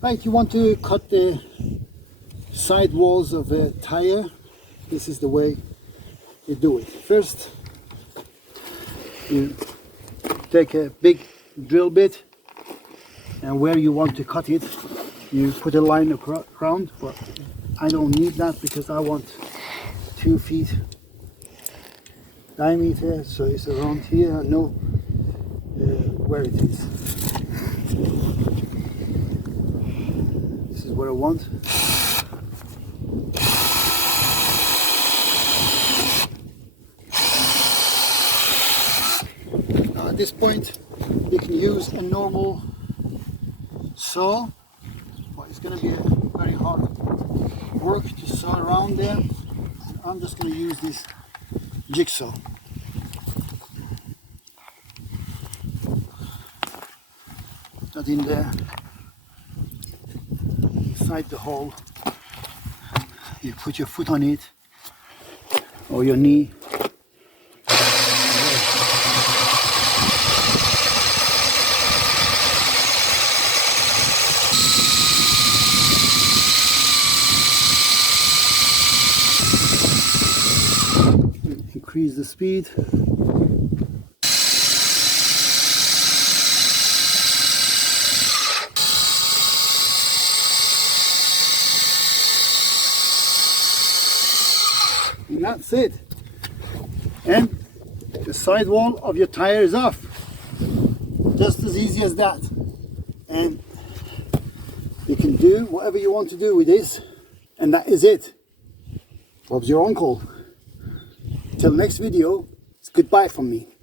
Right, you want to cut the side walls of a tire. This is the way you do it. First, you take a big drill bit, and where you want to cut it, you put a line around, but I don't need that because I want 2 feet diameter, so it's around here. I know where it is. This is what I want. Now at this point you can use a normal saw, but it's going to be a very hard work to saw around there. I'm just going to use this jigsaw. Got in there, inside the hole. You put your foot on it or your knee. Increase the speed. And that's it. And the sidewall of your tire is off. Just as easy as that. And you can do whatever you want to do with this. And that is it. Bob's your uncle. Till next video, it's goodbye from me.